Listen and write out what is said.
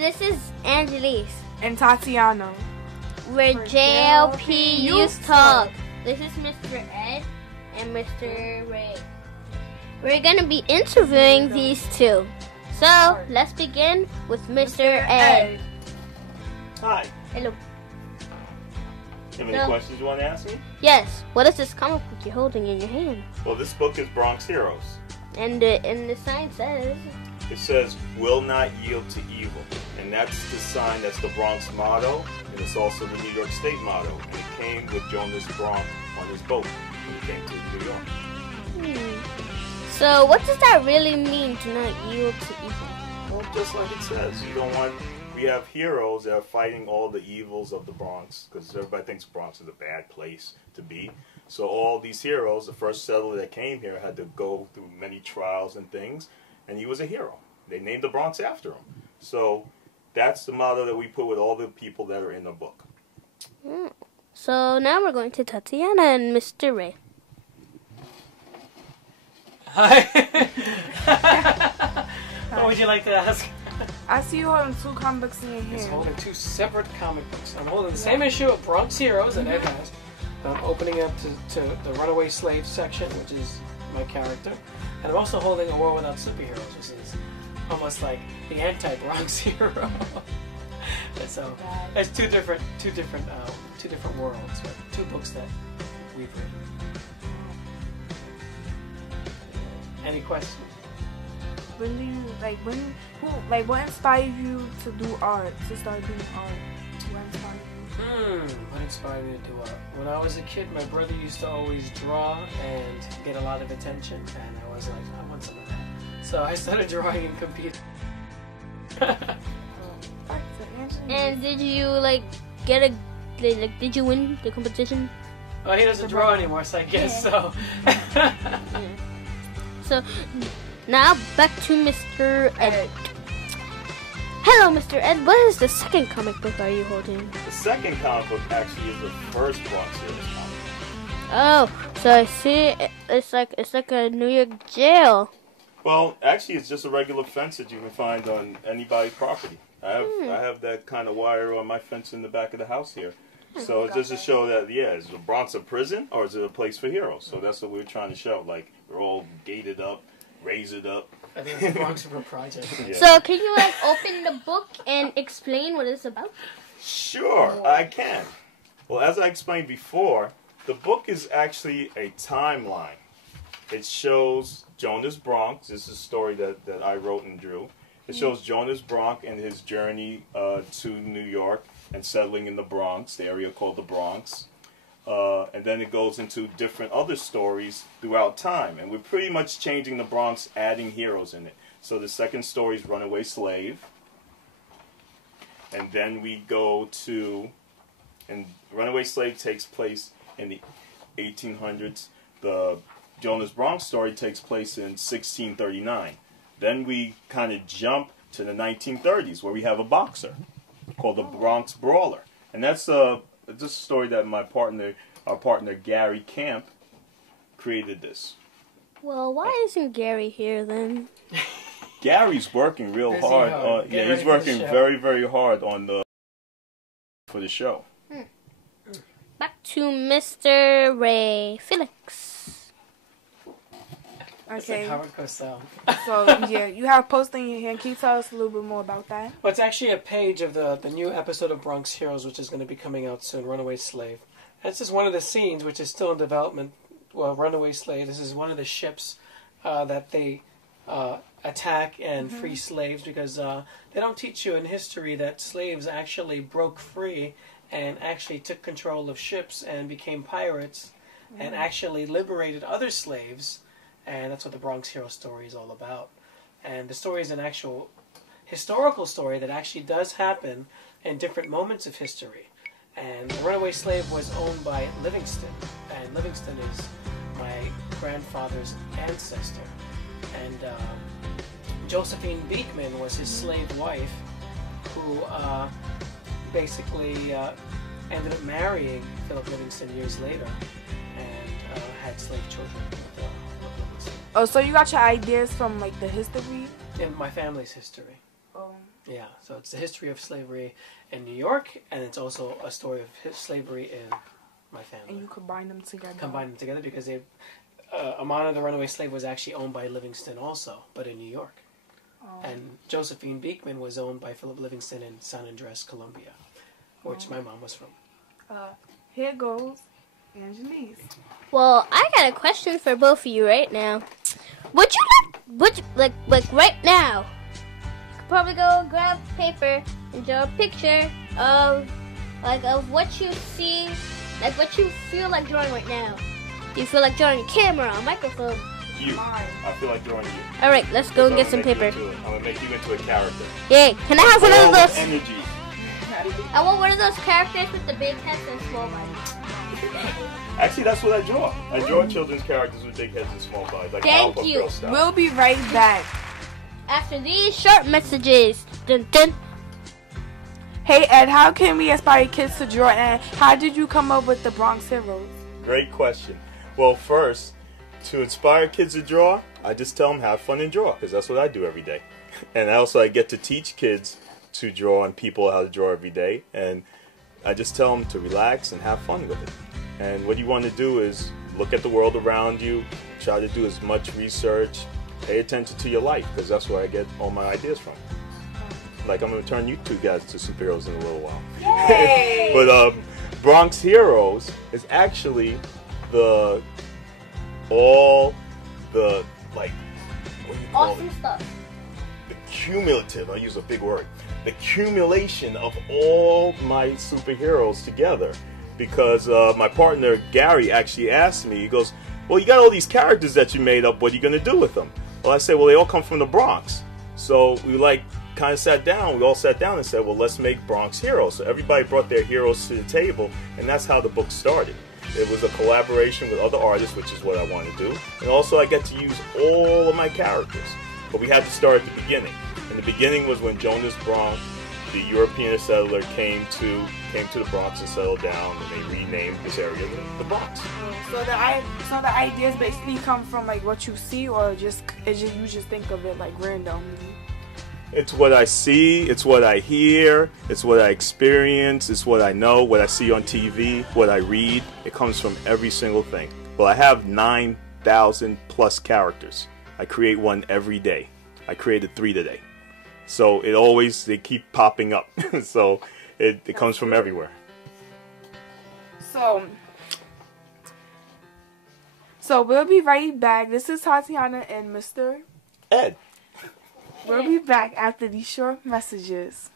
This is Angelise. And Tatiana. We're JLP Youth Talk. This is Mr. Ed and Mr. Ray. We're going to be interviewing these two. So, let's begin with Mr. Ed. Hi. Hello. Have any questions you want to ask me? Yes. What is this comic book you're holding in your hand? Well, this book is Bronx Heroes. And the sign says... It says, will not yield to evil. And that's the sign, that's the Bronx motto, and it's also the New York State motto. And it came with Jonas Bronx on his boat when he came to New York. So what does that really mean, to not yield to evil? Well, just like it says, you don't want... We have heroes that are fighting all the evils of the Bronx, because everybody thinks Bronx is a bad place to be. So all these heroes, the first settler that came here had to go through many trials and things, and he was a hero. They named the Bronx after him. So that's the motto that we put with all the people that are in the book. So now we're going to Tatiana and Mr. Ray. Hi. What would you like to ask? I see you holding two comic books in your hand. He's holding two separate comic books. I'm holding the same issue of Bronx Heroes that Ed has. I'm opening up to the Runaway Slave section, which is my character. And I'm also holding A World Without Superheroes, which is almost like the anti-Bronx hero. So it's two different worlds, but two books that we've written. Any questions? When do you what inspired you to do art? To start doing art? What inspired you? What inspired me to do art? When I was a kid, my brother used to always draw and get a lot of attention, and I was like, I want some of that. So I started drawing in computer. And did you did you win the competition? Well, he doesn't draw anymore, so I guess so. So now back to Mr. Ed. Hello, Mr. Ed. What is the second comic book are you holding? The second comic book actually is the first Bronx Heroes comic. Oh, so I see. It's like a New York jail. Well, actually, it's just a regular fence that you can find on anybody's property. I have that kind of wire on my fence in the back of the house here. So it's just to show that, is the Bronx a prison or is it a place for heroes? So that's what we're trying to show. Like, we're all gated up, raised up. I think it's a Bronx River project. Yeah. So can you open the book and explain what it's about? Sure, I can. Well, as I explained before, the book is actually a timeline. It shows Jonas Bronx. This is a story that I wrote and drew. It shows Jonas Bronx and his journey to New York and settling in the Bronx, the area called the Bronx. And then it goes into different other stories throughout time. And we're pretty much changing the Bronx, adding heroes in it. So the second story is Runaway Slave. And then we go to... And Runaway Slave takes place in the 1800s. The Jonas Bronx story takes place in 1639. Then we kind of jump to the 1930s where we have a boxer called the Bronx Brawler. And that's a story that our partner Gary Camp created this. Well, why isn't Gary here then? Gary's working real hard. He's working very, very hard on for the show. Back to Mr. Ray Felix. Okay. So you have a poster in your hand. Can you tell us a little bit more about that? Well, it's actually a page of the new episode of Bronx Heroes, which is going to be coming out soon, Runaway Slave. And this is one of the scenes, which is still in development. Well, Runaway Slave, this is one of the ships that they attack and free slaves, because they don't teach you in history that slaves actually broke free and actually took control of ships and became pirates and actually liberated other slaves. And that's what the Bronx Hero story is all about. And the story is an actual historical story that actually does happen in different moments of history. And the Runaway Slave was owned by Livingston. And Livingston is my grandfather's ancestor. And Josephine Beekman was his slave wife, who basically ended up marrying Philip Livingston years later and had slave children with Livingston. Oh, so you got your ideas from like the history? In my family's history. Oh. Yeah, so it's the history of slavery in New York, and it's also a story of slavery in my family. And you combine them together. Combine them together because Amana, the runaway slave, was actually owned by Livingston also, but in New York. Oh. And Josephine Beekman was owned by Philip Livingston in San Andres, Colombia, which my mom was from. Here goes Angelique. Well, I got a question for both of you right now. Would you like right now? Probably go grab paper and draw a picture of what you see, like what you feel like drawing right now. Do you feel like drawing a camera, a microphone? You. I feel like drawing you. All right, let's go and get some paper. I'm gonna make you into a character. Yay! Can I have one of those? Energy. I want one of those characters with the big heads and small bodies. Actually, that's what I draw. I draw children's characters with big heads and small bodies, like Thank Powerpuff you. Girls style. We'll be right back. After these short messages, dun dun. Hey Ed, how can we inspire kids to draw, and how did you come up with the Bronx Heroes? Great question. Well, first, to inspire kids to draw, I just tell them have fun and draw, because that's what I do every day. And also I get to teach kids to draw and people how to draw every day, and I just tell them to relax and have fun with it. And what you want to do is look at the world around you, try to do as much research, pay attention to your life, because that's where I get all my ideas from. Like, I'm going to turn you two guys to superheroes in a little while. Yay! But Bronx Heroes is actually all the, like, what do you call Awesome it? stuff. The cumulative, I'll use a big word, the accumulation of all my superheroes together. Because my partner Gary actually asked me, he goes, well, you got all these characters that you made up, what are you going to do with them? Well, I said, well, they all come from the Bronx. So we kind of sat down, we all sat down and said, well, let's make Bronx Heroes. So everybody brought their heroes to the table, and that's how the book started. It was a collaboration with other artists, which is what I want to do. And also I get to use all of my characters. But we had to start at the beginning. And the beginning was when Jonas Bronx, the European settler, came to the Bronx and settled down, and they renamed this area the Bronx. So the ideas basically come from like what you see, or you just think of it like randomly. It's what I see, it's what I hear, it's what I experience, it's what I know, what I see on TV, what I read. It comes from every single thing. Well, I have 9,000 plus characters. I create one every day. I created 3 today. So they keep popping up. So it comes from everywhere. So we'll be right back. This is Tatiana and Mr. Ed. We'll be back after these short messages.